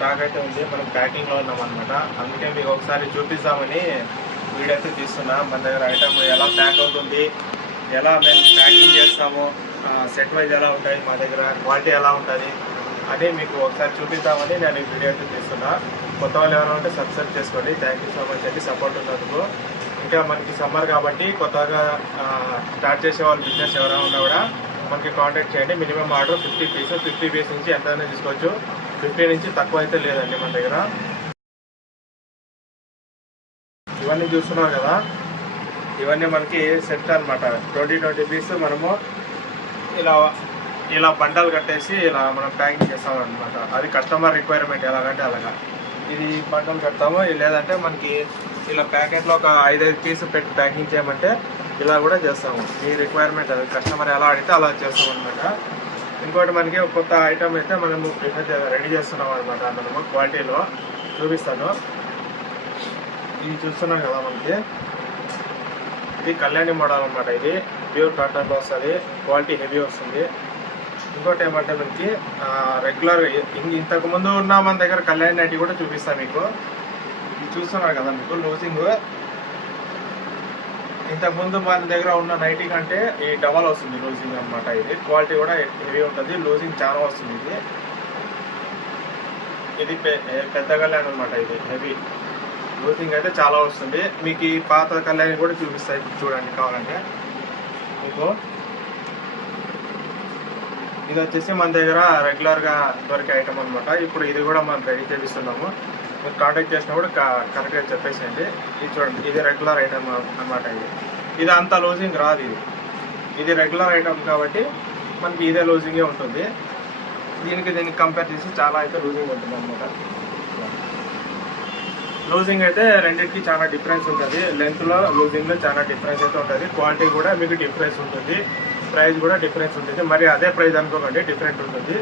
Stock అయితే ఉంది. మనం ప్యాకింగ్లో ఉన్నాం అనమాట అందుకే మీకు ఒకసారి చూపిస్తామని వీడియో అయితే తీస్తున్నా. మన దగ్గర ఐటమ్ ఎలా ప్యాక్ అవుతుంది ఎలా మేము ప్యాకింగ్ చేస్తాము సెట్ వైజ్ ఎలా ఉంటాయి మా దగ్గర క్వాలిటీ ఎలా ఉంటుంది అని మీకు ఒకసారి చూపిద్దామని నేను వీడియో అయితే తీస్తున్నా. కొత్త వాళ్ళు ఎవరైనా ఉంటే సబ్స్క్రైబ్ చేసుకోండి. థ్యాంక్ యూ సో మచ్ అండి సపోర్ట్ ఉన్నందుకు. ఇంకా మనకి సమ్మర్ కాబట్టి కొత్తగా స్టార్ట్ చేసే వాళ్ళు బిజినెస్ ఎవరైనా ఉన్నా కూడా మనకి కాంటాక్ట్ చేయండి. Minimum order fifty piece fifty piece నుంచి ఎంతైనా తీసుకోవచ్చు. ఫిఫ్టీ నుంచి తక్కువ అయితే లేదండి మన దగ్గర. ఇవన్నీ చూస్తున్నారు కదా? ఇవన్నీ మనకి సెట్ అన్నమాట. ట్వంటీ ట్వంటీ పీస్ మనము ఇలా ఇలా బండలు కట్టేసి ఇలా మనం ప్యాకింగ్ చేస్తాం అనమాట అది కస్టమర్ రిక్వైర్మెంట్ ఎలాగంటే అలాగా. ఇది బండలు కడతాము. లేదంటే మనకి ఇలా ప్యాకెట్లో ఒక ఐదైదు పీస్ పెట్టి ప్యాకింగ్ చేయమంటే ఇలా కూడా చేస్తాము. మీ రిక్వైర్మెంట్ అది కస్టమర్ ఎలా అడిగితే అలా చేస్తాం అనమాట ఇంకోటి మనకి ఒక కొత్త ఐటమ్ అయితే మనము ప్రిఫర్ రెడీ చేస్తున్నాం అనమాట మనము క్వాలిటీలో చూపిస్తాను. ఇది చూస్తున్నాం కదా మనకి. ఇది కళ్యాణి మోడల్ అనమాట ఇది. ప్యూర్ కాటన్లో వస్తుంది క్వాలిటీ హెవీ వస్తుంది. ఇంకోటి ఏమంటే మనకి రెగ్యులర్ ఇంతకు ముందు ఉన్న మన దగ్గర కళ్యాణి నైటీ కూడా చూపిస్తాను మీకు. ఇది చూస్తున్నారు కదా మీకు లూజింగ్. ఇంతకు ముందు మన దగ్గర ఉన్న నైటీ కంటే ఈ డబల్ వస్తుంది లూజింగ్ అన్నమాట ఇది. క్వాలిటీ కూడా హెవీ ఉంటుంది. లూజింగ్ చాలా వస్తుంది ఇది. ఇది పెద్ద కళ్యాణ్ అనమాట ఇది. హెవీ. లూజింగ్ అయితే చాలా వస్తుంది. మీకు ఈ పాత కళ్యాణి కూడా చూపిస్తాయి చూడండి కావాలంటే. మీకు. ఇది వచ్చేసి మన దగ్గర రెగ్యులర్గా దొరికే ఐటమ్ అనమాట ఇప్పుడు ఇది కూడా మనం రెడీ చేపిస్తున్నాము. మీరు కాంటాక్ట్ చేసినప్పుడు కరెక్ట్గా చెప్పేసేయండి. ఇది చూడండి ఇది రెగ్యులర్ ఐటమ్ అన్నమాట ఇది. ఇది అంత లూజింగ్ రాదు ఇది. ఇది రెగ్యులర్ ఐటమ్ కాబట్టి మనకి ఇదే లూజింగే ఉంటుంది. దీనికి దీనికి కంపేర్ చేసి చాలా అయితే లూజింగ్ ఉంటుంది అనమాట లూజింగ్ అయితే రెండింటికి చాలా డిఫరెన్స్ ఉంటుంది. లెంత్లో లూజింగ్లో చాలా డిఫరెన్స్ అయితే ఉంటుంది. క్వాలిటీ కూడా మీకు డిఫరెన్స్ ఉంటుంది. ప్రైస్ కూడా డిఫరెన్స్ ఉంటుంది. మరి అదే ప్రైస్ అనుకోకండి డిఫరెంట్ ఉంటుంది.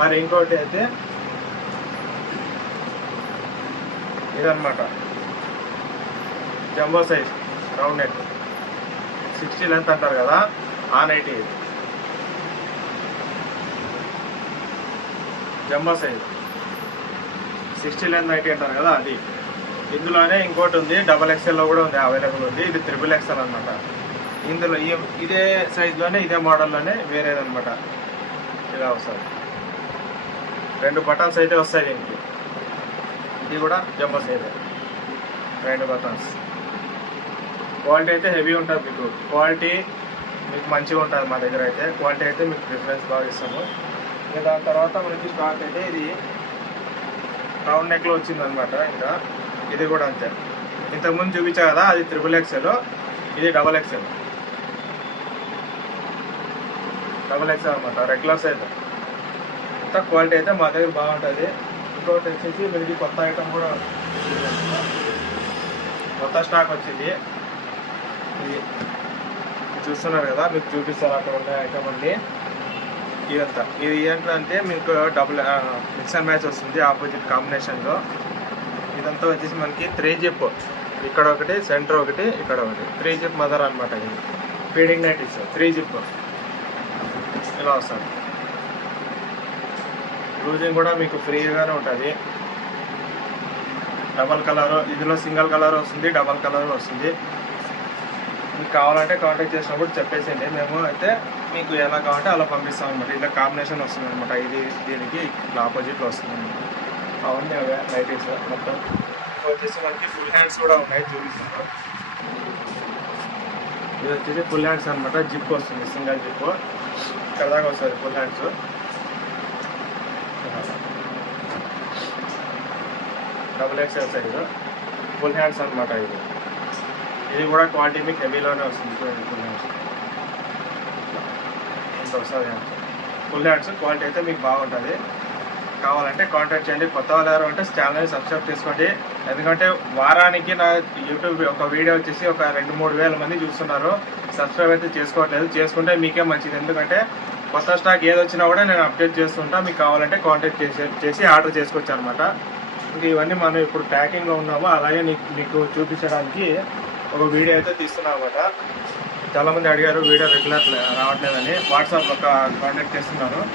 మరి ఇంకోటి అయితే ఇదన్నమాట. Jumbo size round net sixty length అంటారు కదా ఆ ఎయిటీ ఇది jumbo size. Sixty length nighty అంటారు కదా అది. ఇందులోనే ఇంకోటి ఉంది డబల్ ఎక్స్ఎల్లో కూడా ఉంది అవైలబుల్ ఉంది ఇది త్రిబుల్ ఎక్స్ఎల్ అనమాట ఇందులో ఇదే సైజులోనే ఇదే మోడల్లోనే వేరేదనమాట ఇలా వస్తుంది. రెండు బటన్స్ అయితే వస్తాయి దీనికి. ఇది కూడా జంబో సైజ్ రెండు బటన్స్ క్వాలిటీ అయితే హెవీ ఉంటుంది మీకు. క్వాలిటీ మీకు మంచిగా ఉంటుంది మా దగ్గర అయితే. క్వాలిటీ అయితే మీకు ప్రిఫరెన్స్ బాగా ఇస్తాము. ఇంకా దాని తర్వాత మనకి స్టాక్ అయితే ఇది రౌండ్ నెక్లో వచ్చింది అనమాట ఇంకా. ఇది కూడా అంతే. ఇంతకుముందు చూపించా కదా అది త్రిబుల్ ఎక్స్ఎల్ ఇది డబల్ ఎక్స్ఎల్ డబల్ ఎక్స్ఎల్ అనమాట రెగ్యులర్ సైజ్ ఇంత క్వాలిటీ అయితే మా దగ్గర బాగుంటుంది. ఇంకోటి వచ్చేసి మనకి కొత్త ఐటమ్ కూడా కొత్త స్టాక్ వచ్చింది. ఇది చూస్తున్నారు కదా మీకు చూపిస్తారు అక్కడ ఉండే ఐటమ్ అండి. ఇదంతా. ఇది ఏంటంటే మీకు డబుల్ మిక్స్ అండ్ మ్యాచ్ వస్తుంది ఆపోజిట్ కాంబినేషన్లో ఇదంతా వచ్చేసి మనకి త్రీ జిప్ ఇక్కడ ఒకటి సెంటర్ ఒకటి ఇక్కడ ఒకటి. త్రీ జిప్ మదర్ అనమాట ఇది. ఫీడింగ్ నైట్ ఇస్తారు త్రీ జిప్ ఇలా వస్తుంది. క్రూజింగ్ కూడా మీకు ఫ్రీగానే ఉంటుంది. డబల్ కలర్ ఇందులో సింగిల్ కలర్ వస్తుంది డబల్ కలర్ వస్తుంది. మీకు కావాలంటే కాంటాక్ట్ చేసినప్పుడు చెప్పేసేయండి. మేము అయితే మీకు ఎలా కావాలంటే అలా పంపిస్తాం అనమాట ఇలా కాంబినేషన్ వస్తుంది అనమాట ఇది దీనికి ఇట్లా ఆపోజిట్లో వస్తుంది అనమాట అవన్నీ అవే లైటింగ్స్ మొత్తం. వచ్చేసి మనకి ఫుల్ హ్యాండ్స్ కూడా ఉన్నాయి చూపిస్తాను. ఇది వచ్చేసి ఫుల్ హ్యాండ్స్ అనమాట జిప్ వస్తుంది సింగిల్ జిప్. ఇక్కడ దాకా వస్తుంది full hands double XL size full hands అనమాట ఇది. ఇది కూడా క్వాలిటీ మీకు హెవీలోనే వస్తుంది. చూడండి ఫుల్ హ్యాండ్స్ ఇంత ఫుల్ హ్యాండ్స్ క్వాలిటీ అయితే మీకు బాగుంటుంది. కావాలంటే కాంటాక్ట్ చేయండి. కొత్త వాళ్ళు అంటే ఛానల్ని సబ్స్క్రైబ్ చేసుకోండి. ఎందుకంటే వారానికి నా యూట్యూబ్ ఒక వీడియో వచ్చేసి ఒక రెండు మూడు వేల మంది చూస్తున్నారు. సబ్స్క్రైబ్ అయితే చేసుకోవట్లేదు. చేసుకుంటే మీకే మంచిది. ఎందుకంటే కొత్త స్టాక్ ఏది వచ్చినా కూడా నేను అప్డేట్ చేస్తుంటా. మీకు కావాలంటే కాంటాక్ట్ చేసి చేసి ఆర్డర్ చేసుకోవచ్చు అనమాట ఇంకా ఇవన్నీ మనం ఇప్పుడు ప్యాకింగ్లో ఉన్నాము. అలాగే నీకు మీకు చూపించడానికి ఒక వీడియో అయితే తీస్తున్నాం అనమాట చాలా మంది అడిగారు వీడియో రెగ్యులర్ రావట్లేదని. వాట్సాప్ ఒక కాంటాక్ట్ చేస్తున్నాను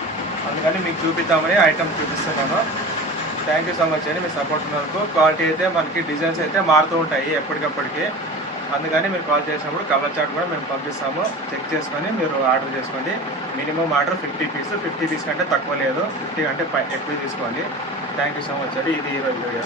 అందుకని మీకు చూపిద్దామని ఐటమ్ చూపిస్తున్నాను. థ్యాంక్ యూ సో మచ్ అని మీ సపోర్ట్ ఉన్నందుకు. క్వాలిటీ అయితే మనకి డిజైన్స్ అయితే మారుతూ ఉంటాయి ఎప్పటికప్పటికి. అందుకని మీరు కాల్ చేసినప్పుడు కలర్ చార్ట్ కూడా మేము పంపిస్తాము. చెక్ చేసుకొని మీరు ఆర్డర్ చేసుకోండి. Minimum order fifty piece fifty piece కంటే తక్కువ లేదు. ఫిఫ్టీ కంటే పై- ఎక్కువ తీసుకోండి. థ్యాంక్ యూ సో మచ్ అండి ఇది ఈరోజు వీడియో